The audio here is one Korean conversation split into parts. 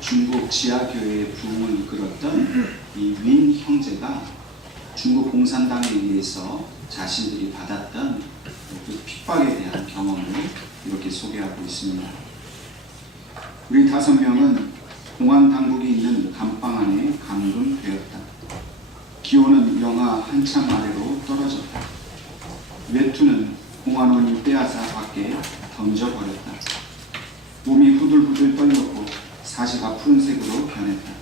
중국 지하교회의 부흥을 이끌었던 이 윈 형제가 중국 공산당에 의해서 자신들이 받았던 그 핍박에 대한 경험을 이렇게 소개하고 있습니다. 우리 5명은 공안 당국이 있는 감방 안에 감금되었다. 기온은 영하 한참 아래로 떨어졌다. 외투는 공안원이 빼앗아 밖에 던져버렸다. 몸이 후들후들 떨렸고 사시가 푸른색으로 변했다.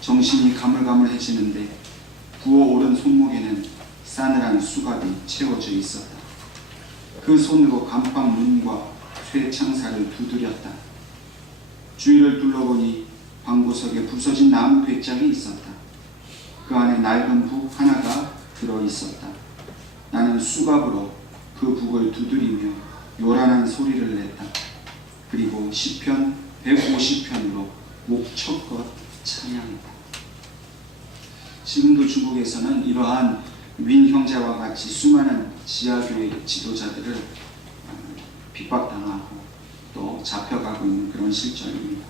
정신이 가물가물해지는데 부어오른 손목에는 싸늘한 수갑이 채워져 있었다. 그 손으로 감방 문과 쇠창살을 두드렸다. 주위를 둘러보니 방구석에 부서진 나무 괴짝이 있었다. 그 안에 낡은 북 하나가 들어있었다. 나는 수갑으로 그 북을 두드리며 요란한 소리를 냈다. 그리고 시편 150편으로 목척껏 찬양했다. 지금도 중국에서는 이러한 윈 형제와 같이 수많은 지하교회 지도자들을 핍박당하고 또 잡혀가고 있는 그런 실정입니다.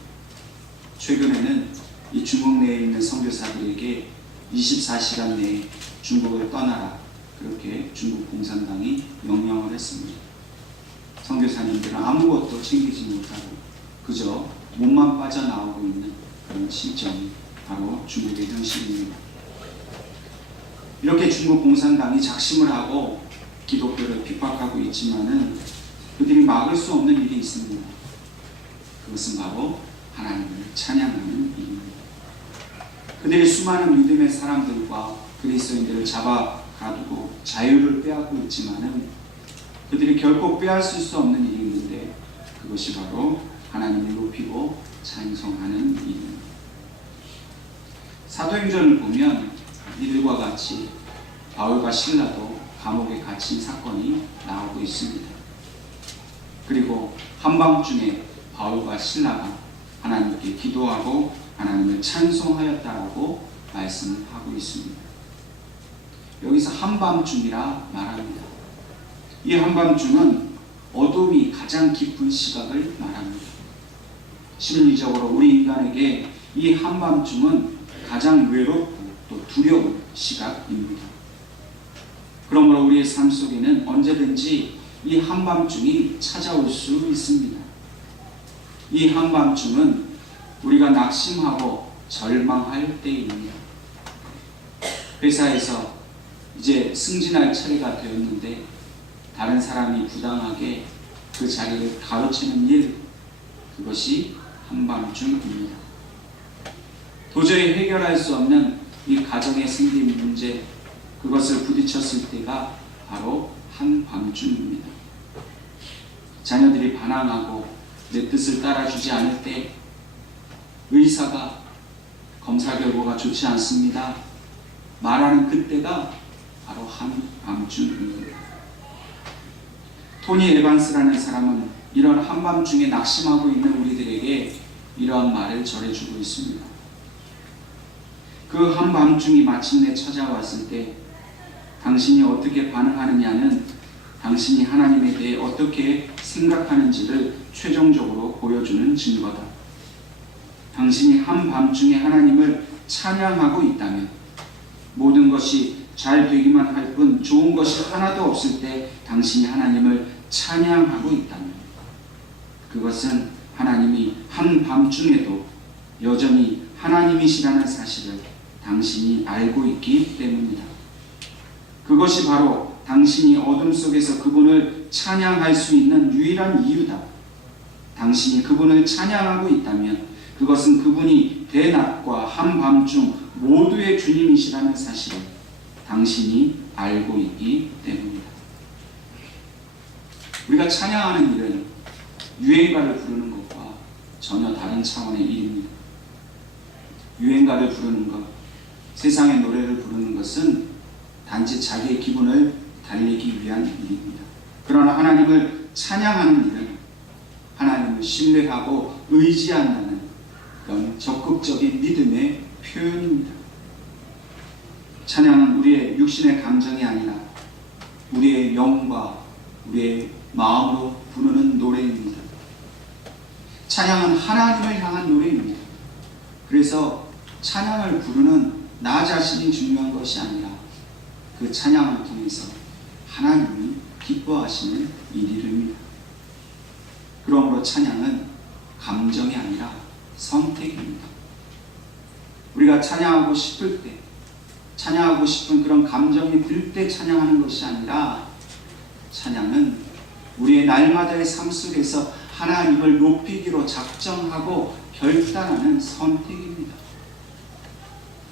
최근에는 이 중국 내에 있는 선교사들에게 24시간 내에 중국을 떠나라, 그렇게 중국 공산당이 명령을 했습니다. 선교사님들은 아무것도 챙기지 못하고 그저 몸만 빠져나오고 있는 그런 실정이 바로 중국의 현실입니다. 이렇게 중국 공산당이 작심을 하고 기독교를 핍박하고 있지만은 그들이 막을 수 없는 일이 있습니다. 그것은 바로 하나님을 찬양하는 일입니다. 그들이 수많은 믿음의 사람들과 그리스도인들을 잡아 가두고 자유를 빼앗고 있지만은 그들이 결코 빼앗을 수 없는 일이 있는데 그것이 바로 하나님을 높이고 찬송하는 일입니다. 사도행전을 보면 이들과 같이 바울과 실라도 감옥에 갇힌 사건이 나오고 있습니다. 그리고 한밤중에 바울과 실라가 하나님께 기도하고 하나님을 찬송하였다라고 말씀을 하고 있습니다. 여기서 한밤중이라 말합니다. 이 한밤중은 어둠이 가장 깊은 시각을 말합니다. 심리적으로 우리 인간에게 이 한밤중은 가장 외롭고 또 두려운 시각입니다. 그러므로 우리의 삶 속에는 언제든지 이 한밤중이 찾아올 수 있습니다. 이 한밤중은 우리가 낙심하고 절망할 때입니다. 회사에서 이제 승진할 차례가 되었는데 다른 사람이 부당하게 그 자리를 가로채는 일, 그것이 한밤중입니다. 도저히 해결할 수 없는 이 가정에 생긴 문제, 그것을 부딪혔을 때가 바로 한밤중입니다. 자녀들이 반항하고 내 뜻을 따라주지 않을 때, 의사가 검사 결과가 좋지 않습니다 말하는 그때가 바로 한밤중입니다. 토니 에반스라는 사람은 이런 한밤중에 낙심하고 있는 우리들에게 이러한 말을 전해주고 있습니다. 그 한밤중이 마침내 찾아왔을 때 당신이 어떻게 반응하느냐는 당신이 하나님에 대해 어떻게 생각하는지를 최종적으로 보여주는 증거다. 당신이 한밤중에 하나님을 찬양하고 있다면, 모든 것이 잘 되기만 할 뿐 좋은 것이 하나도 없을 때 당신이 하나님을 찬양하고 있다면, 그것은 하나님이 한밤중에도 여전히 하나님이시라는 사실을 당신이 알고 있기 때문이다. 그것이 바로 당신이 어둠 속에서 그분을 찬양할 수 있는 유일한 이유다. 당신이 그분을 찬양하고 있다면 그것은 그분이 대낮과 한밤중 모두의 주님이시라는 사실을 당신이 알고 있기 때문이다. 우리가 찬양하는 일은 유행가를 부르는 것과 전혀 다른 차원의 일입니다. 유행가를 부르는 것, 세상의 노래를 부르는 것은 단지 자기의 기분을 달리기 위한 일입니다. 그러나 하나님을 찬양하는 일은 하나님을 신뢰하고 의지한다는 그런 적극적인 믿음의 표현입니다. 찬양은 우리의 육신의 감정이 아니라 우리의 영과 우리의 마음으로 부르는 노래입니다. 찬양은 하나님을 향한 노래입니다. 그래서 찬양을 부르는 나 자신이 중요한 것이 아니라 그 찬양을 통해서 하나님이 기뻐하시는 일입니다. 그러므로 찬양은 감정이 아니라 선택입니다. 우리가 찬양하고 싶을 때, 찬양하고 싶은 그런 감정이 들 때 찬양하는 것이 아니라 찬양은 우리의 날마다의 삶 속에서 하나님을 높이기로 작정하고 결단하는 선택입니다.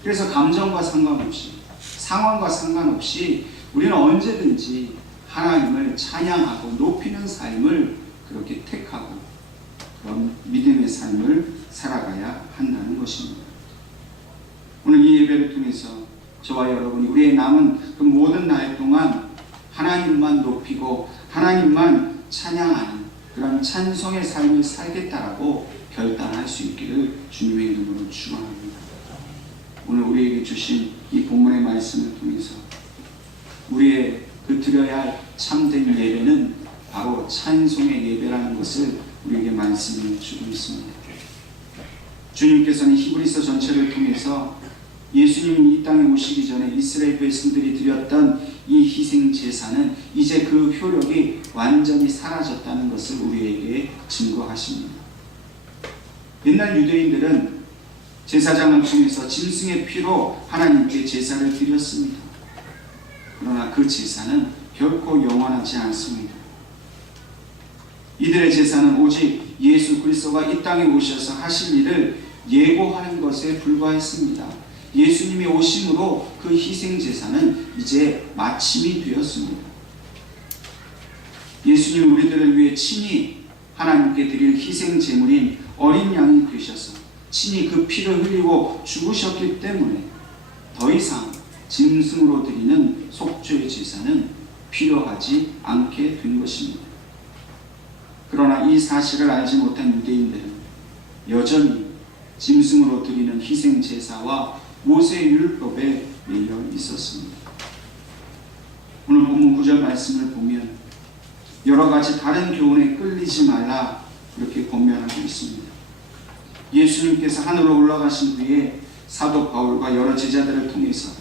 그래서 감정과 상관없이, 상황과 상관없이 우리는 언제든지 하나님을 찬양하고 높이는 삶을 그렇게 택하고 그런 믿음의 삶을 살아가야 한다는 것입니다. 오늘 이 예배를 통해서 저와 여러분이 우리의 남은 그 모든 날 동안 하나님만 높이고 하나님만 찬양하는 그런 찬송의 삶을 살겠다라고 결단할 수 있기를 주님의 이름으로 축원합니다. 오늘 우리에게 주신 이 본문의 말씀을 통해서 우리의 그 드려야 할 참된 예배는 바로 찬송의 예배라는 것을 우리에게 말씀해 주고 있습니다. 주님께서는 히브리서 전체를 통해서 예수님이 이 땅에 오시기 전에 이스라엘 백성들이 드렸던 이 희생 제사는 이제 그 효력이 완전히 사라졌다는 것을 우리에게 증거하십니다. 옛날 유대인들은 제사장을 통해서 짐승의 피로 하나님께 제사를 드렸습니다. 그러나 그 제사는 결코 영원하지 않습니다. 이들의 제사는 오직 예수 그리스도가 이 땅에 오셔서 하실 일을 예고하는 것에 불과했습니다. 예수님이 오심으로 그 희생 제사는 이제 마침이 되었습니다. 예수님 우리들을 위해 친히 하나님께 드릴 희생 제물인 어린 양이 되셔서 친히 그 피를 흘리고 죽으셨기 때문에 더 이상 짐승으로 드리는 속죄의 제사는 필요하지 않게 된 것입니다. 그러나 이 사실을 알지 못한 유대인들은 여전히 짐승으로 드리는 희생 제사와 모세의 율법에 매여 있었습니다. 오늘 본문 9절 말씀을 보면 여러 가지 다른 교훈에 끌리지 말라 그렇게 권면하고 있습니다. 예수님께서 하늘로 올라가신 후에 사도 바울과 여러 제자들을 통해서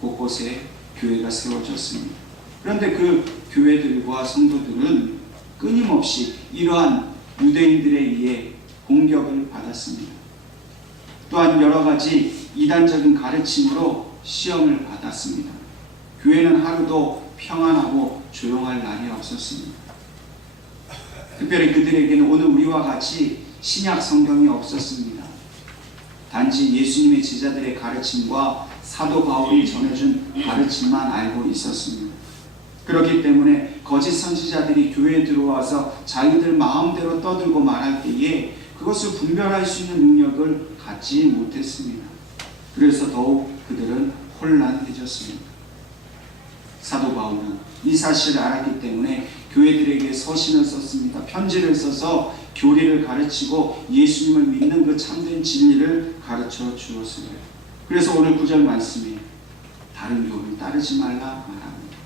곳곳에 교회가 세워졌습니다. 그런데 그 교회들과 성도들은 끊임없이 이러한 유대인들에 의해 공격을 받았습니다. 또한 여러 가지 이단적인 가르침으로 시험을 받았습니다. 교회는 하루도 평안하고 조용할 날이 없었습니다. 특별히 그들에게는 오늘 우리와 같이 신약 성경이 없었습니다. 단지 예수님의 제자들의 가르침과 사도 바울이 전해준 가르침만 알고 있었습니다. 그렇기 때문에 거짓 선지자들이 교회에 들어와서 자기들 마음대로 떠들고 말할 때에 그것을 분별할 수 있는 능력을 갖지 못했습니다. 그래서 더욱 그들은 혼란해졌습니다. 사도 바울은 이 사실을 알았기 때문에 교회들에게 서신을 썼습니다. 편지를 써서 교리를 가르치고 예수님을 믿는 그 참된 진리를 가르쳐 주었습니다. 그래서 오늘 9절 말씀에 다른 교훈을 따르지 말라 말합니다.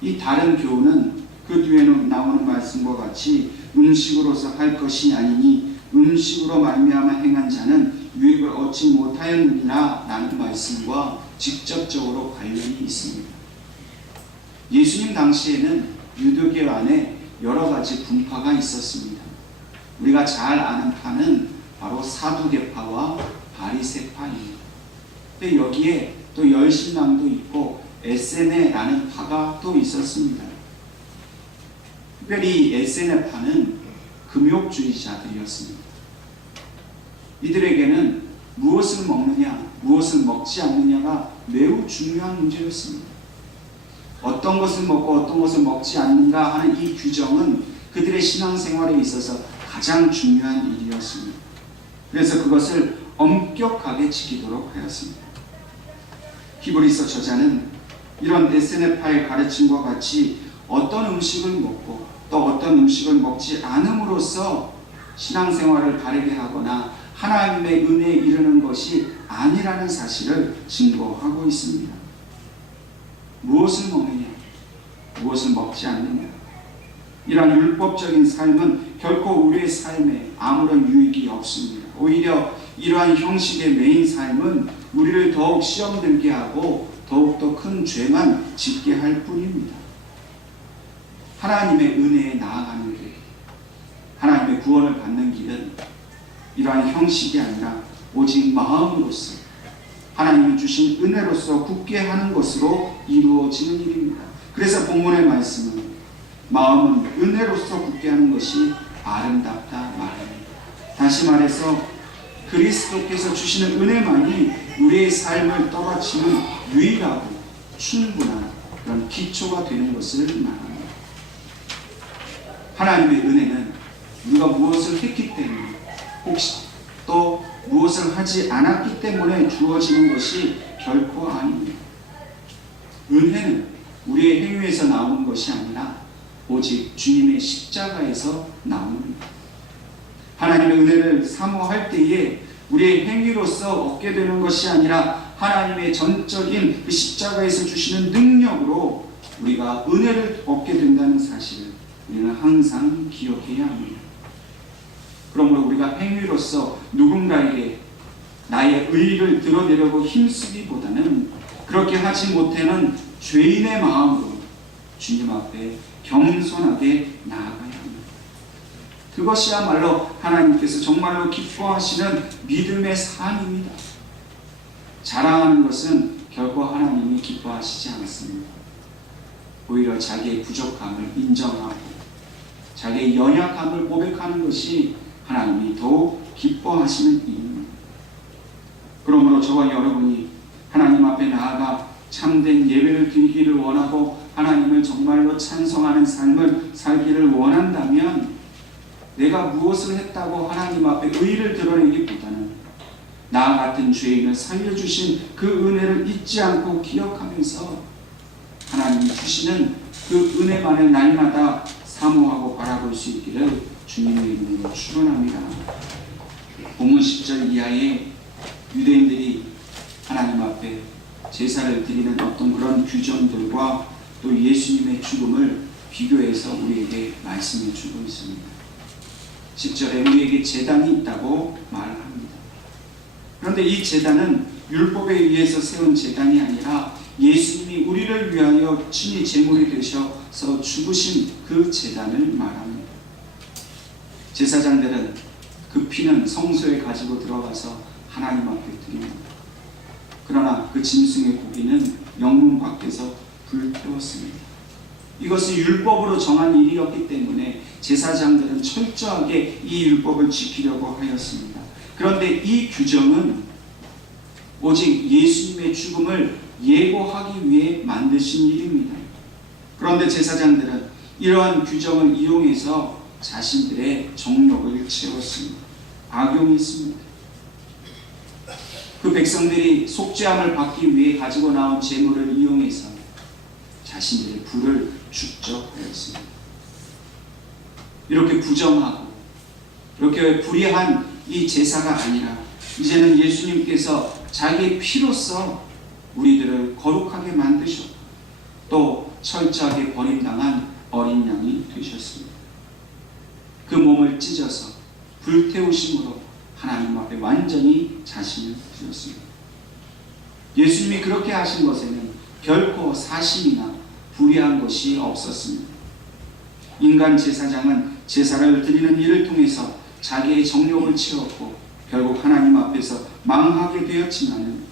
이 다른 교훈은 그 뒤에는 나오는 말씀과 같이 음식으로서 할 것이 아니니 음식으로 말미암아 행한 자는 유익을 얻지 못하였느니라 라는 말씀과 직접적으로 관련이 있습니다. 예수님 당시에는 유대교 안에 여러 가지 분파가 있었습니다. 우리가 잘 아는 파는 바로 사두개파와 바리새파입니다. 근데 여기에 또 열신남도 있고 에세네라는 파가 또 있었습니다. 특별히 에세네파는 금욕주의자들이었습니다. 이들에게는 무엇을 먹느냐, 무엇을 먹지 않느냐가 매우 중요한 문제였습니다. 어떤 것을 먹고 어떤 것을 먹지 않는가 하는 이 규정은 그들의 신앙생활에 있어서 가장 중요한 일이었습니다. 그래서 그것을 엄격하게 지키도록 하였습니다. 히브리서 저자는 이런 에세네파의 가르침과 같이 어떤 음식을 먹고 또 어떤 음식을 먹지 않음으로써 신앙생활을 바르게 하거나 하나님의 은혜에 이르는 것이 아니라는 사실을 증거하고 있습니다. 무엇을 먹느냐, 무엇을 먹지 않느냐, 이러한 율법적인 삶은 결코 우리의 삶에 아무런 유익이 없습니다. 오히려 이러한 형식의 매인 삶은 우리를 더욱 시험 들게 하고 더욱더 큰 죄만 짓게 할 뿐입니다. 하나님의 은혜에 나아가는 길, 하나님의 구원을 받는 길은 이러한 형식이 아니라 오직 마음으로서 하나님이 주신 은혜로서 굳게 하는 것으로 이루어지는 일입니다. 그래서 본문의 말씀은 마음은 은혜로서 굳게 하는 것이 아름답다 말합니다. 다시 말해서 그리스도께서 주시는 은혜만이 우리의 삶을 떨어지는 유일하고 충분한 그런 기초가 되는 것을 말합니다. 하나님의 은혜는 우리가 무엇을 했기 때문에 혹시 또 무엇을 하지 않았기 때문에 주어지는 것이 결코 아닙니다. 은혜는 우리의 행위에서 나오는 것이 아니라 오직 주님의 십자가에서 나옵니다. 하나님의 은혜를 사모할 때에 우리의 행위로서 얻게 되는 것이 아니라 하나님의 전적인 그 십자가에서 주시는 능력으로 우리가 은혜를 얻게 된다는 사실을 우리는 항상 기억해야 합니다. 그러므로 우리가 행위로서 누군가에게 나의 의의를 드러내려고 힘쓰기보다는 그렇게 하지 못하는 죄인의 마음으로 주님 앞에 겸손하게 나아가야 합니다. 그것이야말로 하나님께서 정말로 기뻐하시는 믿음의 삶입니다. 자랑하는 것은 결코 하나님이 기뻐하시지 않습니다. 오히려 자기의 부족함을 인정하고 자기의 연약함을 고백하는 것이 하나님이 더욱 기뻐하시는 일입니다. 그러므로 저와 여러분이 하나님 앞에 나아가 참된 예배를 드리기를 원하고 하나님을 정말로 찬송하는 삶을 살기를 원한다면 내가 무엇을 했다고 하나님 앞에 의의를 드러내기보다는 나 같은 죄인을 살려주신 그 은혜를 잊지 않고 기억하면서 하나님이 주시는 그 은혜만을 날마다 사모하고 바라볼 수 있기를 주님의 이름으로 축원합니다. 본문 10절 이하에 유대인들이 하나님 앞에 제사를 드리는 어떤 그런 규정들과 또 예수님의 죽음을 비교해서 우리에게 말씀해 주고 있습니다. 10절에 우리에게 제단이 있다고 말합니다. 그런데 이 제단은 율법에 의해서 세운 제단이 아니라 예수님이 우리를 위하여 친히 제물이 되셔서 죽으신 그 제단을 말합니다. 제사장들은 그 피는 성소에 가지고 들어가서 하나님 앞에 드립니다. 그러나 그 짐승의 고기는 영문 밖에서 불태웠습니다. 이것은 율법으로 정한 일이었기 때문에 제사장들은 철저하게 이 율법을 지키려고 하였습니다. 그런데 이 규정은 오직 예수님의 죽음을 예고하기 위해 만드신 일입니다. 그런데 제사장들은 이러한 규정을 이용해서 자신들의 정욕을 채웠습니다. 악용했습니다. 그 백성들이 속죄함을 받기 위해 가지고 나온 제물을 이용해서 자신들의 부를 축적하였습니다. 이렇게 부정하고 이렇게 불의한 이 제사가 아니라 이제는 예수님께서 자기의 피로써 우리들을 거룩하게 만드셨고 또 철저하게 버림당한 어린 양이 되셨습니다. 그 몸을 찢어서 불태우심으로 하나님 앞에 완전히 자신을 드렸습니다. 예수님이 그렇게 하신 것에는 결코 사심이나 불의한 것이 없었습니다. 인간 제사장은 제사를 드리는 일을 통해서 자기의 정욕을 채웠고 결국 하나님 앞에서 망하게 되었지만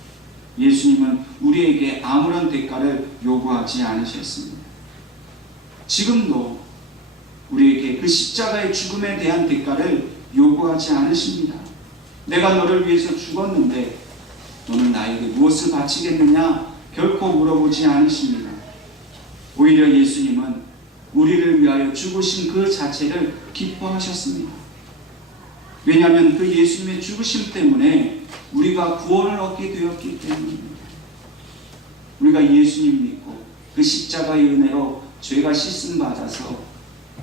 예수님은 우리에게 아무런 대가를 요구하지 않으셨습니다. 지금도 우리에게 그 십자가의 죽음에 대한 대가를 요구하지 않으십니다. 내가 너를 위해서 죽었는데 너는 나에게 무엇을 바치겠느냐? 결코 물어보지 않으십니다. 오히려 예수님은 우리를 위하여 죽으신 그 자체를 기뻐하셨습니다. 왜냐하면 그 예수님의 죽으심 때문에 우리가 구원을 얻게 되었기 때문입니다. 우리가 예수님 믿고 그 십자가의 은혜로 죄가 씻음 받아서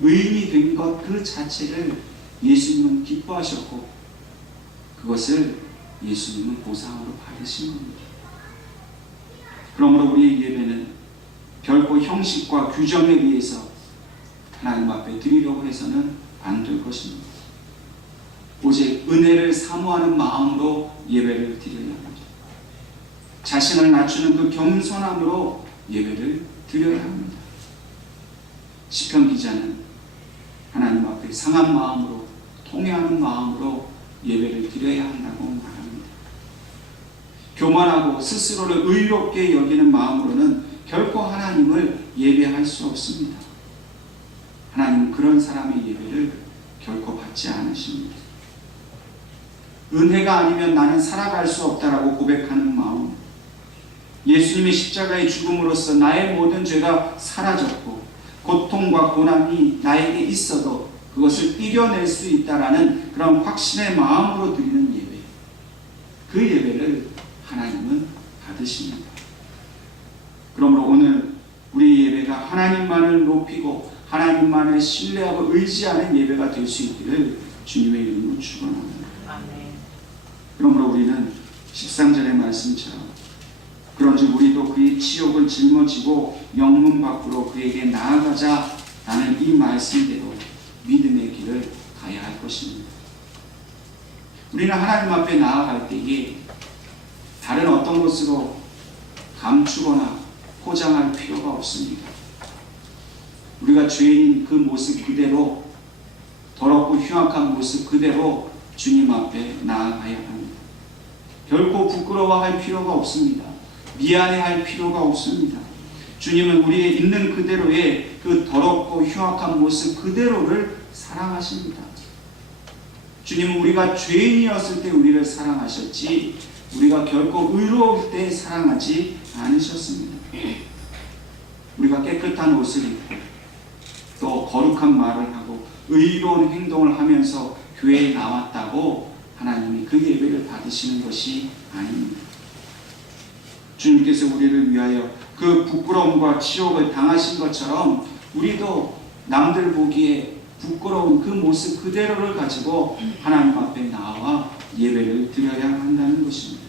의인이 된 것 그 자체를 예수님은 기뻐하셨고 그것을 예수님은 보상으로 받으신 겁니다. 그러므로 우리의 예배는 결코 형식과 규정에 의해서 하나님 앞에 드리려고 해서는 안 될 것입니다. 오직 은혜를 사모하는 마음으로 예배를 드려야 합니다. 자신을 낮추는 그 겸손함으로 예배를 드려야 합니다. 시편 기자는 하나님 앞에 상한 마음으로, 통회하는 마음으로 예배를 드려야 한다고 말합니다. 교만하고 스스로를 의롭게 여기는 마음으로는 결코 하나님을 예배할 수 없습니다. 하나님은 그런 사람의 예배를 결코 받지 않으십니다. 은혜가 아니면 나는 살아갈 수 없다라고 고백하는 마음, 예수님의 십자가의 죽음으로써 나의 모든 죄가 사라졌고 고통과 고난이 나에게 있어도 그것을 이겨낼 수 있다라는 그런 확신의 마음으로 드리는 예배, 그 예배를 하나님은 받으십니다. 그러므로 오늘 우리 예배가 하나님만을 높이고 하나님만을 신뢰하고 의지하는 예배가 될 수 있기를 주님의 이름으로 축원합니다. 그러므로 우리는 13절의 말씀처럼 그런즉 우리도 그의 치욕을 짊어지고 영문 밖으로 그에게 나아가자라는 이 말씀대로 믿음의 길을 가야 할 것입니다. 우리는 하나님 앞에 나아갈 때에 다른 어떤 것으로 감추거나 포장할 필요가 없습니다. 우리가 죄인인 그 모습 그대로, 더럽고 흉악한 모습 그대로 주님 앞에 나아가야 합니다. 결코 부끄러워할 필요가 없습니다. 미안해할 필요가 없습니다. 주님은 우리의 있는 그대로의 그 더럽고 흉악한 모습 그대로를 사랑하십니다. 주님은 우리가 죄인이었을 때 우리를 사랑하셨지 우리가 결코 의로울 때 사랑하지 않으셨습니다. 우리가 깨끗한 옷을 입고 또 거룩한 말을 하고 의로운 행동을 하면서 교회에 나왔다고 하나님이 그 예배를 받으시는 것이 아닙니다. 주님께서 우리를 위하여 그 부끄러움과 치욕을 당하신 것처럼 우리도 남들 보기에 부끄러운 그 모습 그대로를 가지고 하나님 앞에 나와 예배를 드려야 한다는 것입니다.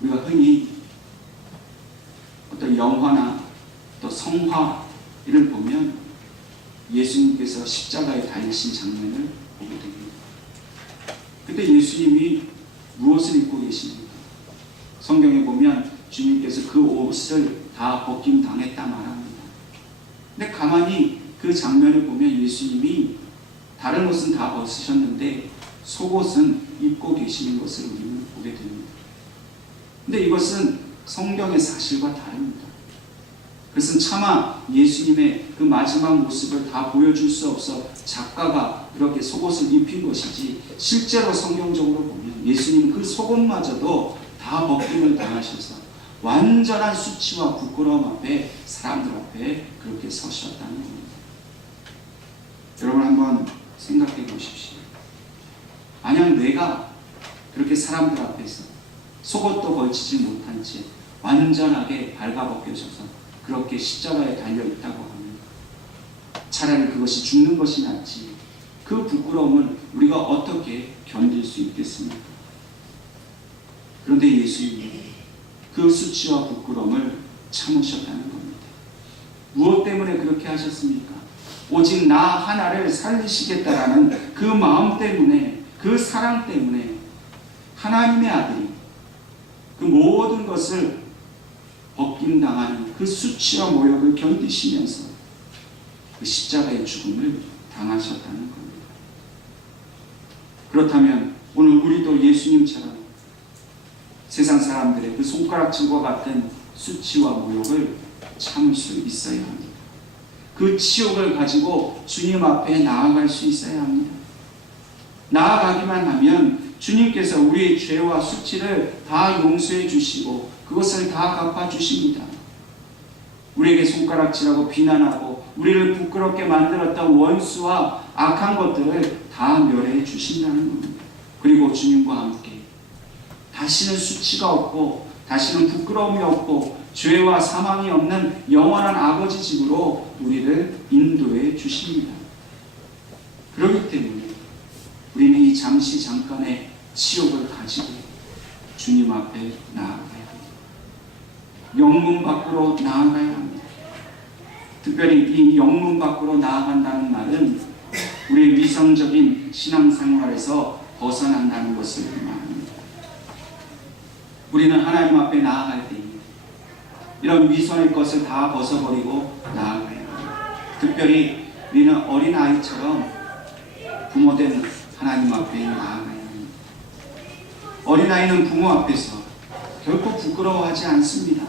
우리가 흔히 어떤 영화나 또 성화를 보면 예수님께서 십자가에 달리신 장면을 보게 됩니다. 그때 예수님이 무엇을 입고 계십니까? 성경에 보면 주님께서 그 옷을 다 벗김 당했다 말합니다. 근데 가만히 그 장면을 보면 예수님이 다른 옷은 다 벗으셨는데 속옷은 입고 계시는 것을 우리는 보게 됩니다. 근데 이것은 성경의 사실과 다릅니다. 그것은 차마 예수님의 그 마지막 모습을 다 보여줄 수 없어 작가가 그렇게 속옷을 입힌 것이지, 실제로 성경적으로 보면 예수님은 그 속옷마저도 다 벗김을 당하셔서 완전한 수치와 부끄러움 앞에, 사람들 앞에 그렇게 서셨다는 겁니다. 여러분 한번 생각해 보십시오. 만약 내가 그렇게 사람들 앞에서 속옷도 걸치지 못한 채 완전하게 발가벗겨져서 그렇게 십자가에 달려있다고 하면 차라리 그것이 죽는 것이 낫지, 그 부끄러움을 우리가 어떻게 견딜 수 있겠습니까? 그런데 예수님이 그 수치와 부끄러움을 참으셨다는 겁니다. 무엇 때문에 그렇게 하셨습니까? 오직 나 하나를 살리시겠다라는 그 마음 때문에, 그 사랑 때문에 하나님의 아들이 그 모든 것을 벗김당하는 그 수치와 모욕을 견디시면서 그 십자가의 죽음을 당하셨다는 겁니다. 그렇다면 오늘 우리도 예수님처럼 세상 사람들의 그 손가락질과 같은 수치와 모욕을 참을 수 있어야 합니다. 그 치욕을 가지고 주님 앞에 나아갈 수 있어야 합니다. 나아가기만 하면 주님께서 우리의 죄와 수치를 다 용서해 주시고 그것을 다 갚아 주십니다. 우리에게 손가락질하고 비난하고 우리를 부끄럽게 만들었던 원수와 악한 것들을 다 멸해 주신다는 겁니다. 그리고 주님과 함께 다시는 수치가 없고 다시는 부끄러움이 없고 죄와 사망이 없는 영원한 아버지 집으로 우리를 인도해 주십니다. 그렇기 때문에 우리는 이 잠시 잠깐의 치욕을 가지고 주님 앞에 나아가야 합니다. 영문 밖으로 나아가야 합니다. 특별히 이 영문 밖으로 나아간다는 말은 우리의 위성적인 신앙생활에서 벗어난다는 것을 말합니다. 우리는 하나님 앞에 나아갈 때 이런 위선의 것을 다 벗어버리고 나아가야 합니다. 특별히 우리는 어린아이처럼 부모된 하나님 앞에 나아가야 합니다. 어린아이는 부모 앞에서 결코 부끄러워하지 않습니다.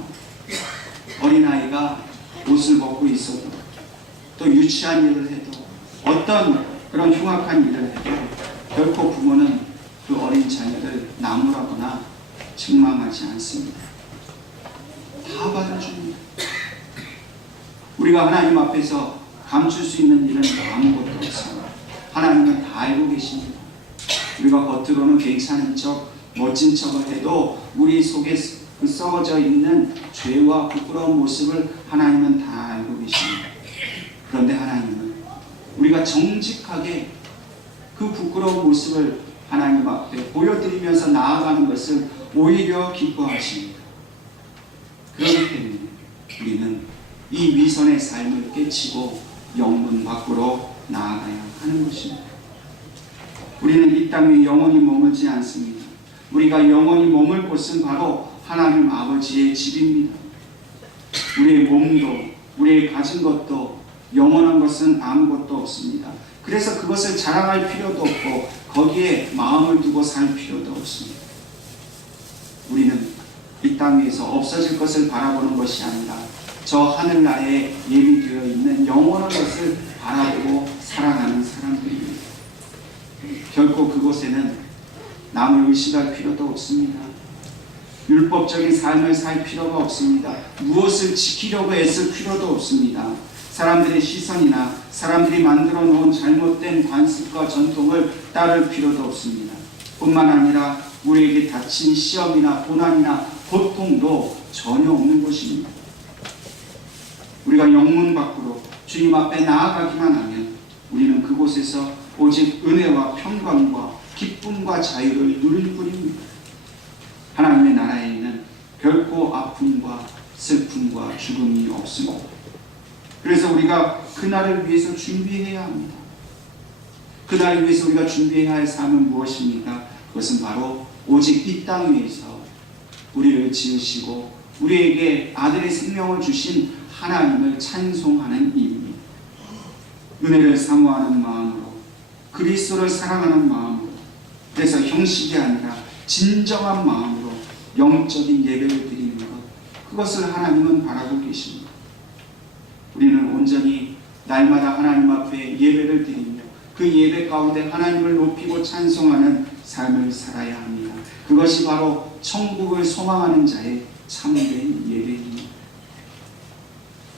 어린아이가 옷을 벗고 있어도 또 유치한 일을 해도 어떤 그런 흉악한 일을 해도 결코 부모는 그 어린 자녀를 나무라거나 책망하지 않습니다. 다 받아줍니다. 우리가 하나님 앞에서 감출 수 있는 일은 아무것도 없습니다. 하나님은 다 알고 계십니다. 우리가 겉으로는 괜찮은 척, 멋진 척을 해도 우리 속에 그 썩어져 있는 죄와 부끄러운 모습을 하나님은 다 알고 계십니다. 그런데 하나님은 우리가 정직하게 그 부끄러운 모습을 하나님 앞에 보여드리면서 나아가는 것을 오히려 기뻐하십니다. 그렇기 때문에 우리는 이 위선의 삶을 깨치고 영문 밖으로 나아가야 하는 것입니다. 우리는 이 땅에 영원히 머물지 않습니다. 우리가 영원히 머물 곳은 바로 하나님 아버지의 집입니다. 우리의 몸도 우리의 가진 것도 영원한 것은 아무것도 없습니다. 그래서 그것을 자랑할 필요도 없고 거기에 마음을 두고 살 필요도 없습니다. 우리는 이 땅 위에서 없어질 것을 바라보는 것이 아니라 저 하늘나라에 예비되어 있는 영원한 것을 바라보고 살아가는 사람들입니다. 결코 그곳에는 남을 의식할 필요도 없습니다. 율법적인 삶을 살 필요가 없습니다. 무엇을 지키려고 애쓸 필요도 없습니다. 사람들의 시선이나 사람들이 만들어 놓은 잘못된 관습과 전통을 따를 필요도 없습니다. 뿐만 아니라 우리에게 닥친 시험이나 고난이나 고통도 전혀 없는 것입니다. 우리가 영문 밖으로 주님 앞에 나아가기만 하면 우리는 그곳에서 오직 은혜와 평강과 기쁨과 자유를 누릴 뿐입니다. 하나님의 나라에는 결코 아픔과 슬픔과 죽음이 없습니다. 그래서 우리가 그날을 위해서 준비해야 합니다. 그날을 위해서 우리가 준비해야 할 삶은 무엇입니까? 그것은 바로 오직 이 땅 위에서 우리를 지으시고 우리에게 아들의 생명을 주신 하나님을 찬송하는 일입니다. 은혜를 사모하는 마음으로, 그리스도를 사랑하는 마음으로, 그래서 형식이 아니라 진정한 마음으로 영적인 예배를 드리는 것, 그것을 하나님은 바라고 계십니다. 우리는 온전히 날마다 하나님 앞에 예배를 드리며 그 예배 가운데 하나님을 높이고 찬송하는 삶을 살아야 합니다. 그것이 바로 천국을 소망하는 자의 참된 예배입니다.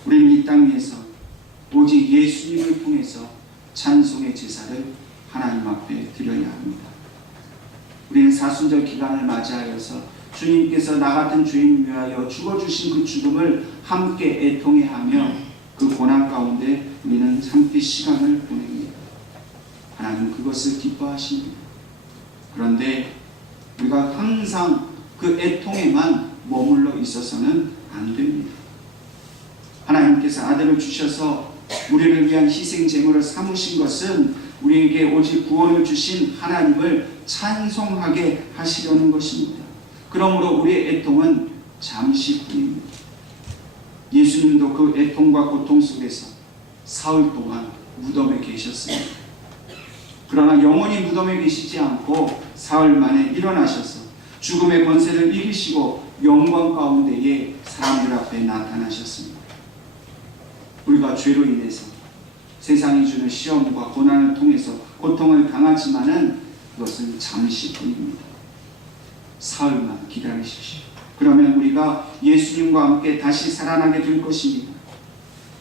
우리는 이 땅 위에서 오직 예수님을 통해서 찬송의 제사를 하나님 앞에 드려야 합니다. 우리는 사순절 기간을 맞이하여서 주님께서 나 같은 죄인을 위하여 죽어주신 그 죽음을 함께 애통해하며 그 고난 가운데 우리는 함께 시간을 보냅니다. 하나님은 그것을 기뻐하십니다. 그런데 우리가 항상 그 애통에만 머물러 있어서는 안 됩니다. 하나님께서 아들을 주셔서 우리를 위한 희생 제물을 삼으신 것은 우리에게 오직 구원을 주신 하나님을 찬송하게 하시려는 것입니다. 그러므로 우리의 애통은 잠시뿐입니다. 예수님도 그 애통과 고통 속에서 사흘 동안 무덤에 계셨습니다. 그러나 영원히 무덤에 계시지 않고 사흘 만에 일어나셔서 죽음의 권세를 이기시고 영광 가운데에 사람들 앞에 나타나셨습니다. 우리가 죄로 인해서 세상이 주는 시험과 고난을 통해서 고통을 당하지만은 그것은 잠시뿐입니다. 사흘만 기다리십시오. 그러면 우리가 예수님과 함께 다시 살아나게 될 것입니다.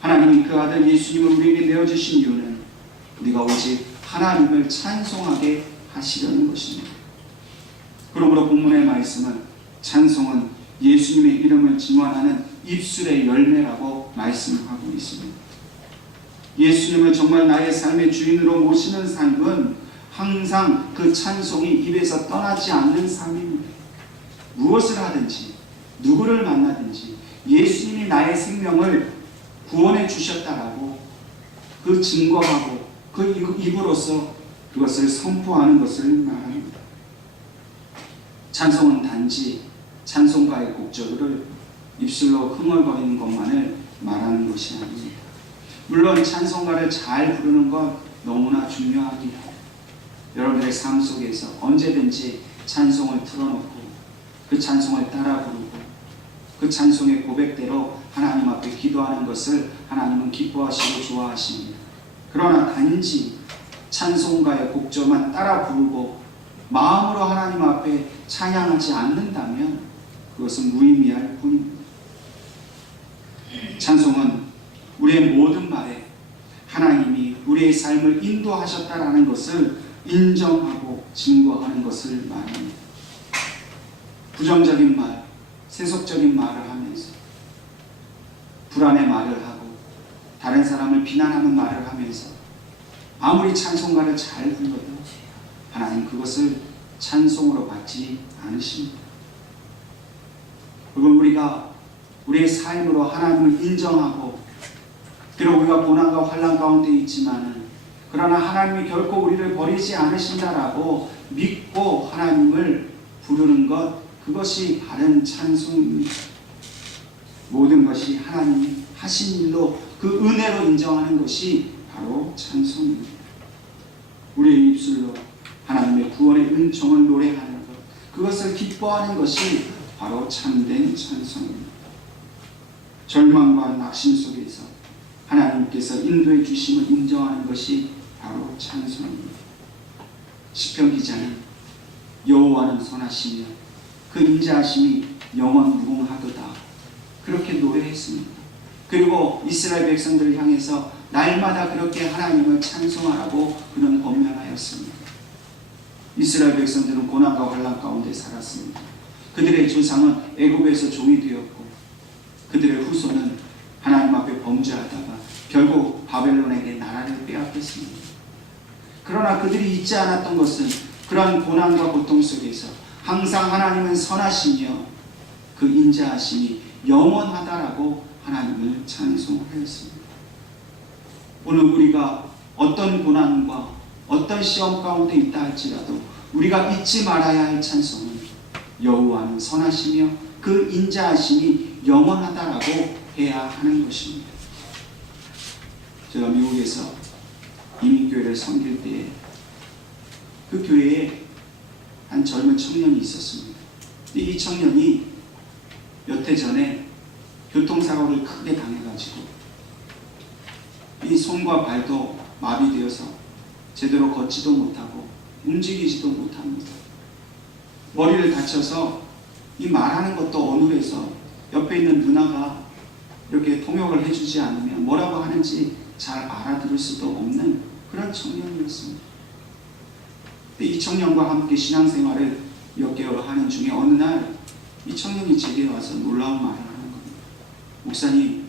하나님이 그 아들 예수님을 우리에게 내어주신 이유는 우리가 오직 하나님을 찬송하게 하시려는 것입니다. 그러므로 본문의 말씀은 찬송은 예수님의 이름을 증언하는 입술의 열매라고 말씀하고 있습니다. 예수님을 정말 나의 삶의 주인으로 모시는 삶은 항상 그 찬송이 입에서 떠나지 않는 삶입니다. 무엇을 하든지 누구를 만나든지 예수님이 나의 생명을 구원해 주셨다라고 그 증거하고 그 입으로서 그것을 선포하는 것을 말합니다. 찬송은 단지 찬송가의 곡절을 입술로 흥얼거리는 것만을 말하는 것이 아닙니다. 물론 찬송가를 잘 부르는 건 너무나 중요합니다. 여러분들의 삶 속에서 언제든지 찬송을 틀어놓고 그 찬송을 따라 부르고 그 찬송의 고백대로 하나님 앞에 기도하는 것을 하나님은 기뻐하시고 좋아하십니다. 그러나 단지 찬송가의 곡절만 따라 부르고 마음으로 하나님 앞에 찬양하지 않는다면 그것은 무의미할 뿐입니다. 찬송은 우리의 모든 말에 하나님이 우리의 삶을 인도하셨다라는 것을 인정하고 증거하는 것을 말합니다. 부정적인 말, 세속적인 말을 하면서 불안의 말을 하고 다른 사람을 비난하는 말을 하면서 아무리 찬송가를 잘 불러도 하나님 그것을 찬송으로 받지 않으십니다. 그건 우리가 우리의 삶으로 하나님을 인정하고 비록 우리가 고난과 환난 가운데 있지만은 그러나 하나님이 결코 우리를 버리지 않으신다라고 믿고 하나님을 부르는 것, 그것이 바른 찬송입니다. 모든 것이 하나님이 하신 일로 그 은혜로 인정하는 것이 바로 찬송입니다. 우리의 입술로 하나님의 구원의 은총을 노래하는 것, 그것을 기뻐하는 것이 바로 참된 찬송입니다. 절망과 낙심 속에서 하나님께서 인도해 주심을 인정하는 것이 바로 찬송입니다. 시편 기자는 여호와는 선하시며 그 인자하심이 영원 무궁하도다 그렇게 노래했습니다. 그리고 이스라엘 백성들을 향해서 날마다 그렇게 하나님을 찬송하라고 그는 권면하였습니다. 이스라엘 백성들은 고난과 환난 가운데 살았습니다. 그들의 조상은 애굽에서 종이 되었고 그들의 후손은 하나님 앞에 범죄하다가 결국 바벨론에게 나라를 빼앗겼습니다. 그러나 그들이 잊지 않았던 것은 그러한 고난과 고통 속에서 항상 하나님은 선하시며 그 인자하심이 영원하다라고 하나님을 찬송하였습니다. 오늘 우리가 어떤 고난과 어떤 시험 가운데 있다 할지라도 우리가 잊지 말아야 할 찬송은 여호와는 선하시며 그 인자하심이 영원하다라고 해야 하는 것입니다. 제가 미국에서 이민교회를 섬길 때에 그 교회에 한 젊은 청년이 있었습니다. 이 청년이 몇 해 전에 교통사고를 크게 당해가지고 이 손과 발도 마비되어서 제대로 걷지도 못하고 움직이지도 못합니다. 머리를 다쳐서 이 말하는 것도 어눌해서 옆에 있는 누나가 이렇게 통역을 해주지 않으면 뭐라고 하는지 잘 알아들을 수도 없는 그런 청년이었습니다. 이 청년과 함께 신앙생활을 몇 개월 하는 중에 어느 날 이 청년이 제게 와서 놀라운 말을 하는 겁니다. 목사님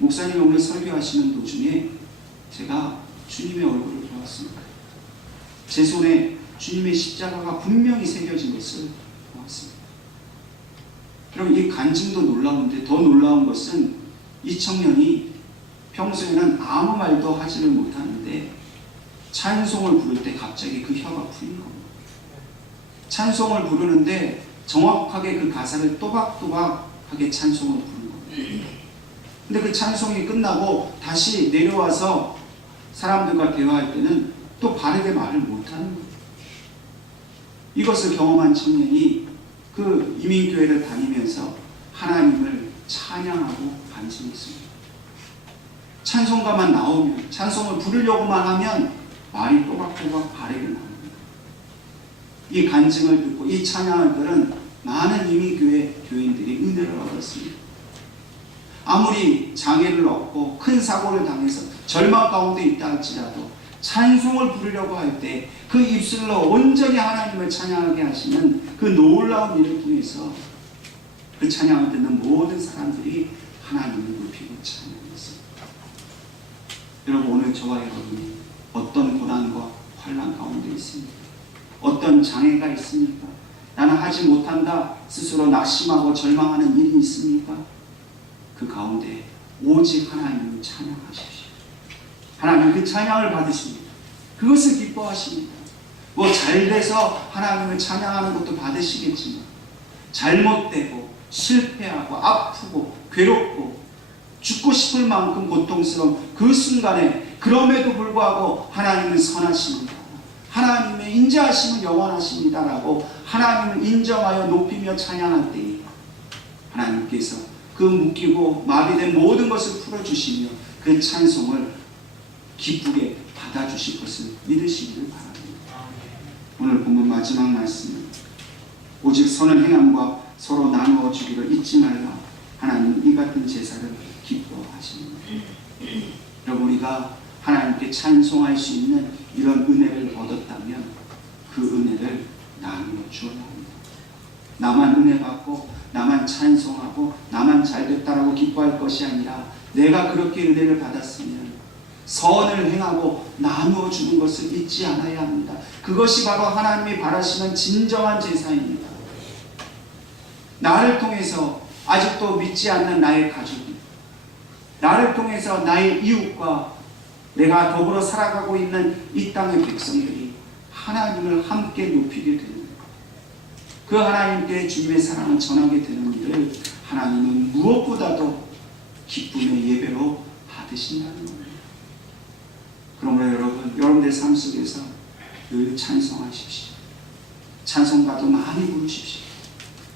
오늘 설교하시는 도중에 제가 주님의 얼굴을 보았습니다. 제 손에 주님의 십자가가 분명히 새겨진 것을 보았습니다. 그럼 이 간증도 놀라운데 더 놀라운 것은 이 청년이 평소에는 아무 말도 하지를 못하는데 찬송을 부를 때 갑자기 그 혀가 풀린 겁니다. 찬송을 부르는데 정확하게 그 가사를 또박또박하게 찬송을 부르는 겁니다. 근데 그 찬송이 끝나고 다시 내려와서 사람들과 대화할 때는 또 바르게 말을 못하는 거예요. 이것을 경험한 청년이 그 이민교회를 다니면서 하나님을 찬양하고 반성했습니다. 찬송가만 나오면, 찬송을 부르려고만 하면 말이 또박또박 바르게 나옵니다. 이 간증을 듣고 이 찬양을 들은 많은 이민교회 교인들이 은혜를 얻었습니다. 아무리 장애를 얻고 큰 사고를 당해서 절망 가운데 있다 할지라도 찬송을 부르려고 할 때 그 입술로 온전히 하나님을 찬양하게 하시는 그 놀라운 일을 통해서 그 찬양을 듣는 모든 사람들이 하나님을 높이고 찬양했습니다. 여러분, 오늘 저와 여러분이 어떤 고난과 환난 가운데 있습니까? 어떤 장애가 있습니까? 나는 하지 못한다 스스로 낙심하고 절망하는 일이 있습니까? 그 가운데 오직 하나님을 찬양하십시오. 하나님 그 찬양을 받으십니다. 그것을 기뻐하십니다. 뭐 잘돼서 하나님을 찬양하는 것도 받으시겠지만 잘못되고 실패하고 아프고 괴롭고 죽고 싶을 만큼 고통스러운 그 순간에 그럼에도 불구하고 하나님은 선하십니다. 하나님의 인자하심은 영원하십니다라고 하나님을 인정하여 높이며 찬양할 때에 하나님께서 그 묶이고 마비된 모든 것을 풀어주시며 그 찬송을 기쁘게 받아주실 것을 믿으시기를 바랍니다. 오늘 본문 마지막 말씀은 오직 선을 행함과 서로 나누어 주기를 잊지 말라. 하나님 이 같은 제사를 기뻐하십니다. 여러분 우리가 하나님께 찬송할 수 있는 이런 은혜를 얻었다면 그 은혜를 나누어 주어야 합니다. 나만 은혜 받고 나만 찬송하고 나만 잘됐다라고 기뻐할 것이 아니라 내가 그렇게 은혜를 받았으면 선을 행하고 나누어 주는 것을 잊지 않아야 합니다. 그것이 바로 하나님이 바라시는 진정한 제사입니다. 나를 통해서 아직도 믿지 않는 나의 가족이, 나를 통해서 나의 이웃과 내가 더불어 살아가고 있는 이 땅의 백성들이 하나님을 함께 높이게 되는 그 하나님께 주님의 사랑을 전하게 되는 일을 하나님은 무엇보다도 기쁨의 예배로 받으신다는 겁니다. 그러므로 여러분들 삶 속에서 늘 찬송하십시오. 찬송가도 많이 부르십시오.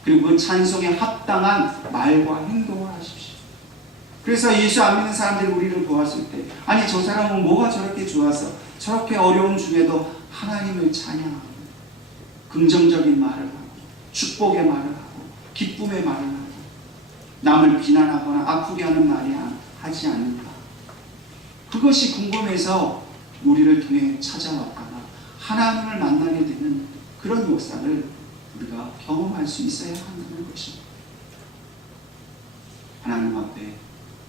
그리고 그 찬송에 합당한 말과 행동을 하십시오. 그래서 예수 안 믿는 사람들이 우리를 보았을 때 아니 저 사람은 뭐가 저렇게 좋아서 저렇게 어려움 중에도 하나님을 찬양하고 긍정적인 말을 하고 축복의 말을 하고 기쁨의 말을 하고 남을 비난하거나 아프게 하는 말이 하지 않는가. 그것이 궁금해서 우리를 통해 찾아왔다가 하나님을 만나게 되는 그런 역사를 우리가 경험할 수 있어야 한다는 것입니다. 하나님 앞에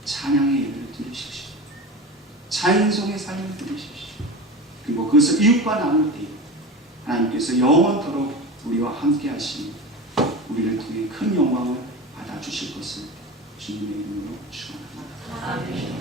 찬양의 예배를 드리십시오. 찬송의 삶을 드리십시오. 그리고 그것을 이웃과 나눌 때 하나님께서 영원토록 우리와 함께 하시니 우리를 통해 큰 영광을 받아주실 것을 주님의 이름으로 축원합니다. 아멘.